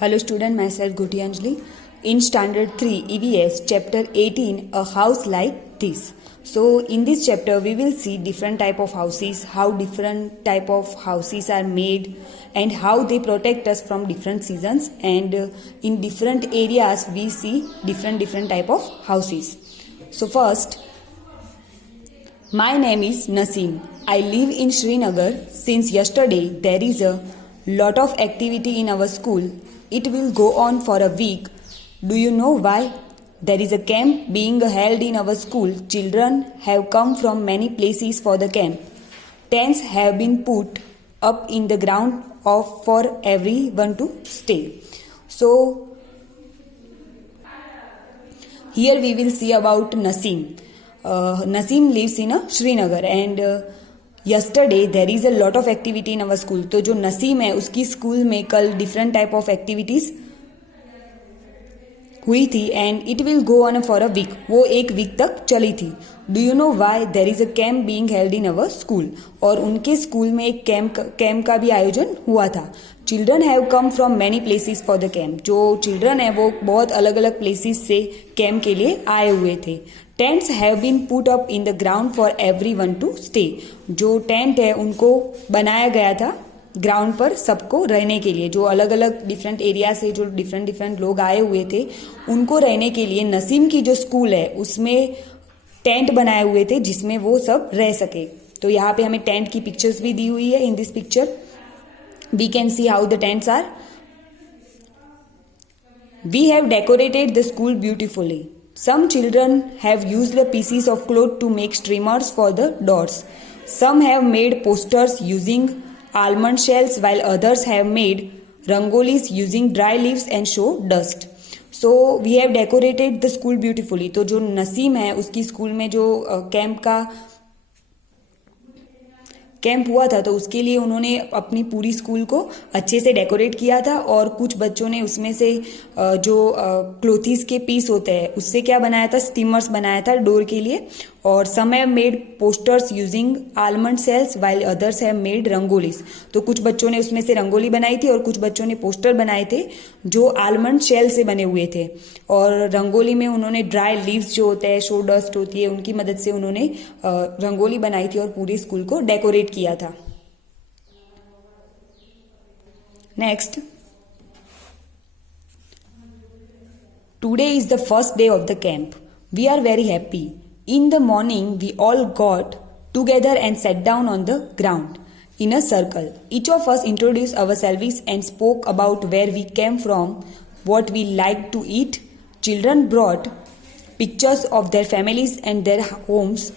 Hello student, myself Guti Anjali. In standard 3 EVS chapter 18, a house like this. So in this chapter we will see different type of houses, how different type of houses are made and how they protect us from different seasons, and in different areas we see different type of houses. So first, my name is Naseem. I live in Srinagar. Since yesterday there is a lot of activity in our school. It will go on for a week. Do you know why? There is a camp being held in our school. Children have come from many places for the camp. Tents have been put up in the ground for everyone to stay. So here we will see about Naseem. Naseem lives in a Srinagar and yesterday there is a lot of activity in our school. तो जो नसीम है उसकी school में कल different type of activities हुई थी and it will go on for a week. वो एक वीक तक चली थी. Do you know why? There is a camp being held in our school. और उनके स्कूल में एक कैंप का भी आयोजन हुआ था. Children have come from many places for the camp. जो चिल्ड्रन है वो बहुत अलग अलग प्लेसेस से कैंप के लिए आए हुए थे. Tents have been put up in the ground for everyone to stay. जो टेंट है उनको बनाया गया था ग्राउंड पर सबको रहने के लिए. जो अलग अलग डिफरेंट एरिया से जो डिफरेंट लोग आए हुए थे उनको रहने के लिए नसीम की जो स्कूल है उसमें टेंट बनाए हुए थे जिसमें वो सब रह सके. तो यहाँ पे हमें टेंट की पिक्चर्स भी दी हुई है. In this picture we can see how the tents are. We have decorated the school beautifully. Some children have used the pieces of cloth to make streamers for the doors. Some have made posters using almond shells while others have made rangolis using dry leaves and show dust. So we have decorated the school beautifully. तो जो नसीम है उसकी school में जो camp हुआ था तो उसके लिए उन्होंने अपनी पूरी स्कूल को अच्छे से डेकोरेट किया था. और कुछ बच्चों ने उसमें से जो क्लोथीज के पीस होते हैं उससे क्या बनाया था, स्टीमर्स बनाया था डोर के लिए. और some have made posters using almond shells while others have made rangolis. तो कुछ बच्चों ने उसमें से रंगोली बनाई थी और कुछ बच्चों ने पोस्टर बनाए थे जो आलमंड शेल से बने हुए थे. और रंगोली में उन्होंने ड्राई लीव्स जो होते हैं, शो डस्ट होती है, उनकी मदद से उन्होंने रंगोली बनाई थी और पूरी स्कूल को डेकोरेट किया था. Next, today is the first day of the camp. We are very happy. In the morning, we all got together and sat down on the ground in a circle. Each of us introduced ourselves and spoke about where we came from, what we liked to eat. Children brought pictures of their families and their homes.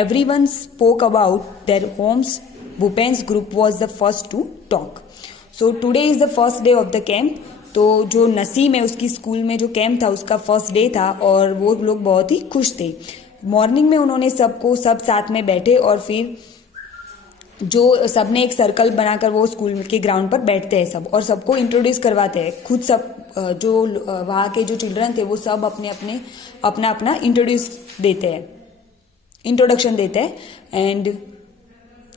Everyone spoke about their homes. Bhupen's group was the first to talk. So today is the first day of the camp. तो जो नसीम है उसकी school में जो camp था उसका first day था और वो लोग बहुत ही खुश थे. मॉर्निंग में उन्होंने सब साथ में बैठे और फिर जो सबने एक सर्कल बनाकर वो स्कूल के ग्राउंड पर बैठते हैं सब और सबको इंट्रोड्यूस करवाते हैं. खुद सब जो वहाँ के जो चिल्ड्रन थे वो सब अपना इंट्रोड्यूस देते हैं, इंट्रोडक्शन देते हैं. And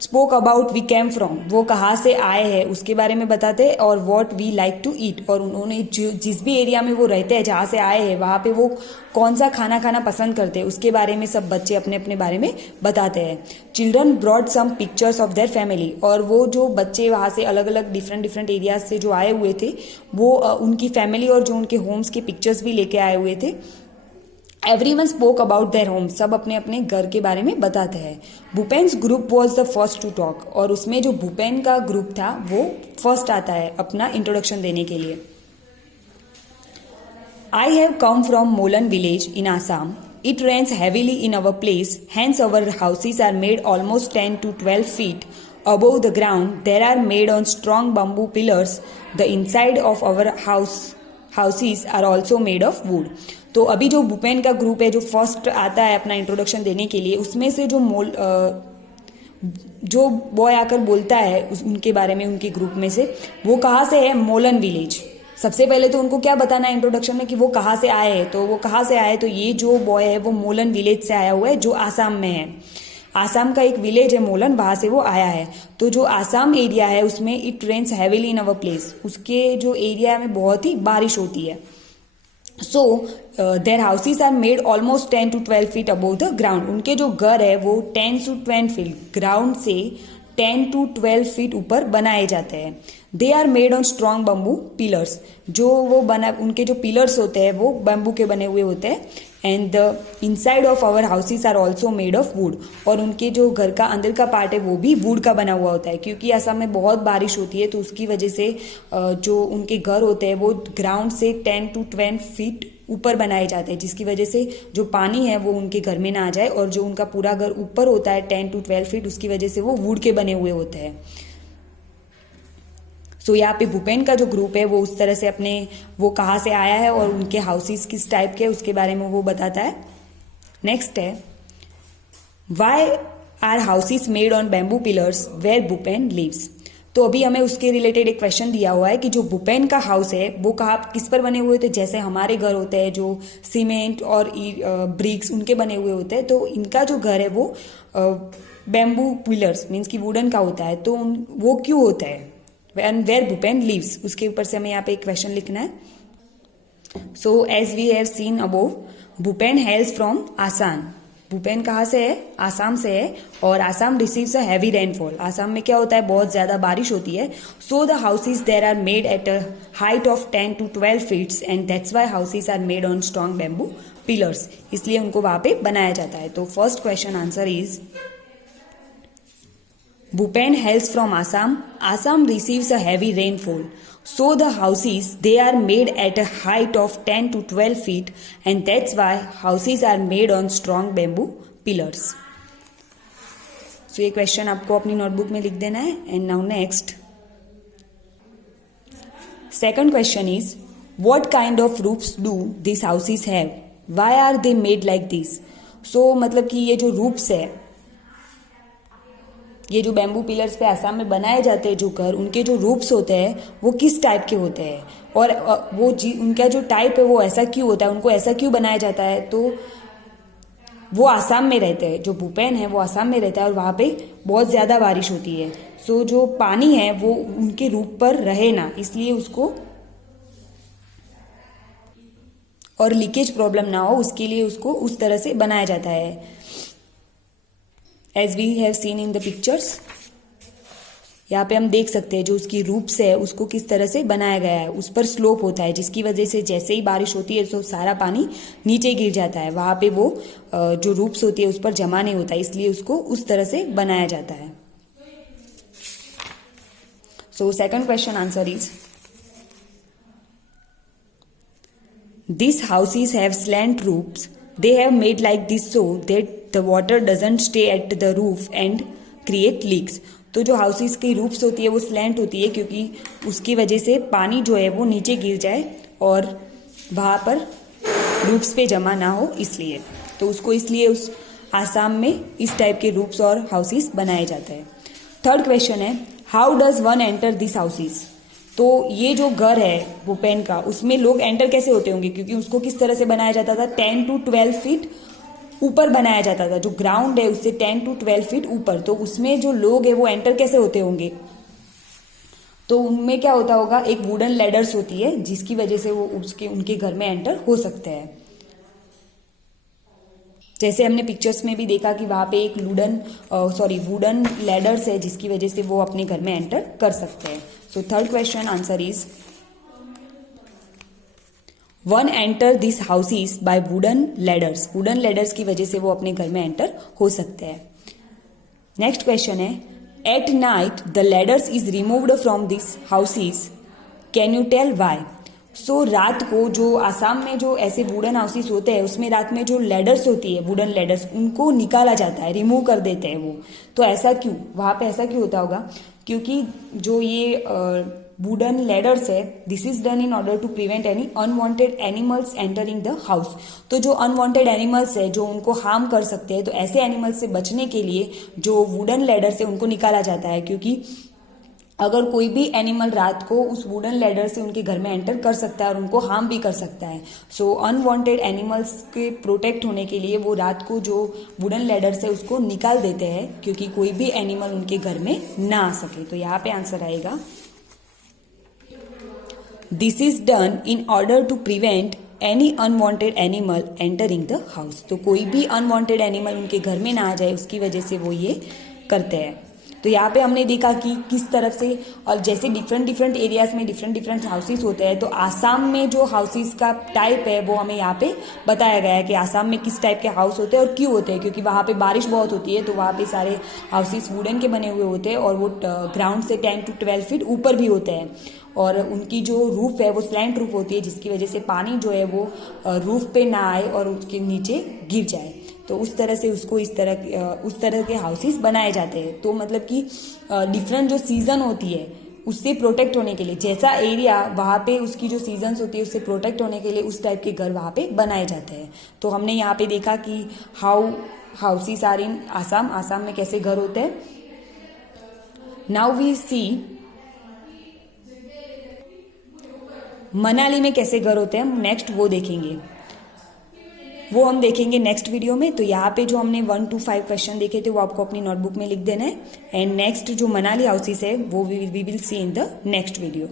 spoke about we came from, वो कहाँ से आए हैं उसके बारे में बताते हैं. और what we like to eat, और उन्होंने जिस भी एरिया में वो रहते हैं जहाँ से आए हैं वहाँ पे वो कौन सा खाना खाना पसंद करते हैं उसके बारे में सब बच्चे अपने बारे में बताते हैं. Children brought some pictures of their family, और वो जो बच्चे वहाँ से अलग अलग डिफरेंट एरियाज से जो आए हुए थे वो उनकी फैमिली और जो उनके होम्स के पिक्चर्स भी लेके आए हुए थे. Everyone spoke about their home. सब अपने घर के बारे में बताते हैं. Bhupen's group was the first to talk, और उसमें जो भूपेन का ग्रुप था वो फर्स्ट आता है अपना इंट्रोडक्शन देने के लिए. I have come from Molan village in Assam. It rains heavily in our place, hence our houses are made almost 10 to 12 feet above the ground. They are made on strong bamboo pillars. The inside of our houses are also made of wood. तो अभी जो भूपेन का group है जो first आता है अपना introduction देने के लिए, उसमें से जो बॉय आकर बोलता है उनके बारे में, उनके ग्रुप में से, वो कहाँ से है, मोलन विलेज. सबसे पहले तो उनको क्या बताना है इंट्रोडक्शन में कि वो कहाँ से आए हैं. तो वो कहाँ से आए, तो ये जो बॉय है वो मोलन विलेज से आया हुआ है जो आसाम में है. आसाम का एक विलेज है मोलन, वहां से वो आया है। तो जो आसाम एरिया है उसमें it rains heavily in our place, उसके जो एरिया में बहुत ही बारिश होती है। So their houses are made almost 10 to 12 feet above the ground, उनके जो घर है वो 10 to 12 फीट ग्राउंड से 10 to 12 फीट ऊपर बनाए जाते हैं। They are made on strong bamboo pillars, जो वो बना उनके जो पिलर्स होते हैं वो बम्बू के बने हुए होते हैं। And the inside of our houses are also made of wood, और उनके जो घर का अंदर का पार्ट है वो भी वुड का बना हुआ होता है, क्योंकि असम में बहुत बारिश होती है तो उसकी वजह से जो उनके घर होते हैं वो ग्राउंड से 10 to 12 फीट ऊपर बनाए जाते हैं, जिसकी वजह से जो पानी है वो उनके घर में ना आ जाए। और जो उनका पूरा घर ऊपर होता है 10 to 12 फीट, उसकी वजह से वो वुड के बने हुए होते हैं। सो यहाँ पे भूपेन का जो ग्रुप है वो उस तरह से अपने वो कहाँ से आया है और उनके हाउसेस किस टाइप के उसके बारे में वो बताता है। नेक्स्ट है why are houses made on bamboo pillars where Bhupen lives. तो अभी हमें उसके रिलेटेड एक क्वेश्चन दिया हुआ है कि जो भूपेन का हाउस है वो कहाँ किस पर बने हुए थे। जैसे हमारे घर होते हैं जो सीमेंट और ब्रिक्स उनके बने हुए होते हैं, तो इनका जो घर है वो बैम्बू पिलर्स मीन्स की वुडन का होता है। तो वो क्यों होता है एंड वेयर भूपेन लिव्स, उसके ऊपर से हमें यहाँ पे एक क्वेश्चन लिखना है। So as we have seen above, Bhupen hails from Assam. Bhupen कहाँ से है? आसाम से है। और Assam receives a heavy rainfall, Assam में क्या होता है बहुत ज्यादा बारिश होती है। So the houses there are made at a height of 10 to 12 feets and that's why houses are made on strong bamboo pillars, इसलिए उनको वहां पे बनाया जाता है। तो first question answer is Bhupen hails from Assam. Assam receives a heavy rainfall. So the houses, they are made at a height of 10 to 12 feet and that's why houses are made on strong bamboo pillars. So ये question आपको अपनी notebook में लिख देना है। And now next second question is what kind of roofs do this houses have, why are they made like this. So मतलब कि ये जो रूफ्स है, ये जो बैम्बू पिलर्स पे आसाम में बनाए जाते हैं जो घर, उनके जो रूफ्स होते हैं वो किस टाइप के होते हैं और वो उनका जो टाइप है वो ऐसा क्यों होता है, उनको ऐसा क्यों बनाया जाता है। तो वो आसाम में रहते हैं, जो भूपेन है वो आसाम में रहता है और वहाँ पे बहुत ज़्यादा बारिश होती है। सो जो पानी है वो उनके रूप पर रहे ना, इसलिए उसको और लीकेज प्रॉब्लम ना हो उसके लिए उसको उस तरह से बनाया जाता है। As we have seen in the pictures, यहाँ पे हम देख सकते हैं जो उसकी रूप्स है उसको किस तरह से बनाया गया है। उस पर स्लोप होता है जिसकी वजह से जैसे ही बारिश होती है तो सारा पानी नीचे गिर जाता है, वहां पे वो जो रूप्स होती है उस पर जमा नहीं होता, इसलिए उसको उस तरह से बनाया जाता है। So second question answer is this houses have slant roofs, they have made like this so that the water doesn't stay at the roof and create leaks. तो जो हाउसेस की रूफ्स होती है वो स्लैंट होती है क्योंकि उसकी वजह से पानी जो है वो नीचे गिर जाए और वहाँ पर रूफ्स पे जमा ना हो, इसलिए तो उसको इसलिए उस आसाम में इस टाइप के रूफ्स और हाउसेस बनाए जाते हैं। थर्ड क्वेश्चन है how does one enter this houses. तो ये जो घर है भूपेन का उसमें लोग एंटर कैसे होते होंगे, क्योंकि उसको किस तरह से बनाया जाता था 10 to 12 फीट ऊपर बनाया जाता था, जो ग्राउंड है उससे 10 to 12 फीट ऊपर, तो उसमें जो लोग है वो एंटर कैसे होते होंगे। तो उनमें क्या होता होगा, एक वुडन लैडर्स होती है जिसकी वजह से वो उनके घर में एंटर हो सकते हैं। जैसे हमने पिक्चर्स में भी देखा कि वहां पे एक वुडन लैडर्स है जिसकी वजह से वो अपने घर में एंटर कर सकते हैं। So third question answer is one enter this houses by wooden ladders, wooden ladders की वजह से वो अपने घर में एंटर हो सकते हैं। नेक्स्ट क्वेश्चन है at night the ladders is removed from this houses, can you tell why. So रात को जो आसाम में जो ऐसे वुडन हाउसेस होते हैं उसमें रात में जो लैडर्स होती है वुडन लैडर्स उनको निकाला जाता है, रिमूव कर देते हैं वो। तो ऐसा क्यों, वहां पे ऐसा क्यों होता होगा, क्योंकि जो ये वुडन लैडर्स है this is done in order to prevent any unwanted animals entering the house. तो जो अनवांटेड एनिमल्स है जो उनको हार्म कर सकते हैं, तो ऐसे एनिमल्स से बचने के लिए जो वुडन लैडर्स है उनको निकाला जाता है, क्योंकि अगर कोई भी एनिमल रात को उस वुडन लैडर से उनके घर में एंटर कर सकता है और उनको हार्म भी कर सकता है। सो अनवांटेड एनिमल्स के प्रोटेक्ट होने के लिए वो रात को जो वुडन लैडर से उसको निकाल देते हैं, क्योंकि कोई भी एनिमल उनके घर में ना आ सके। तो यहाँ पे आंसर आएगा this is done in order to prevent any unwanted animal entering the house. तो कोई भी अनवांटेड एनिमल उनके घर में ना आ जाए, उसकी वजह से वो ये करते हैं। तो यहाँ पे हमने देखा कि किस तरफ से, और जैसे डिफरेंट डिफरेंट एरियाज में डिफरेंट डिफरेंट हाउसेस होते हैं, तो आसाम में जो हाउसेस का टाइप है वो हमें यहाँ पे बताया गया है कि आसाम में किस टाइप के हाउस होते हैं और क्यों होते हैं। क्योंकि वहाँ पे बारिश बहुत होती है, तो वहाँ पे सारे हाउसेस वुडन के बने हुए होते हैं और वो ग्राउंड से 10 to 12 फीट ऊपर भी होते हैं। और उनकी जो रूफ है वो स्लैंट रूफ होती है, जिसकी वजह से पानी जो है वो रूफ पे ना आए और उसके नीचे गिर जाए। तो उस तरह से उसको उस तरह के हाउसेस बनाए जाते हैं। तो मतलब कि डिफरेंट जो सीजन होती है उससे प्रोटेक्ट होने के लिए, जैसा एरिया वहाँ पे उसकी जो सीजन्स होती है उससे प्रोटेक्ट होने के लिए उस टाइप के घर वहाँ पे बनाए जाते हैं। तो हमने यहाँ पे देखा कि how houses are in Assam में कैसे घर होते हैं। नाउ वी सी मनाली में कैसे घर होते हैं, हम नेक्स्ट वो देखेंगे, वो हम देखेंगे नेक्स्ट वीडियो में। तो यहाँ पे जो हमने 1 to 5 क्वेश्चन देखे थे वो आपको अपनी नोटबुक में लिख देना है। एंड नेक्स्ट जो मनाली हाउसेस है वो we will see in the next video.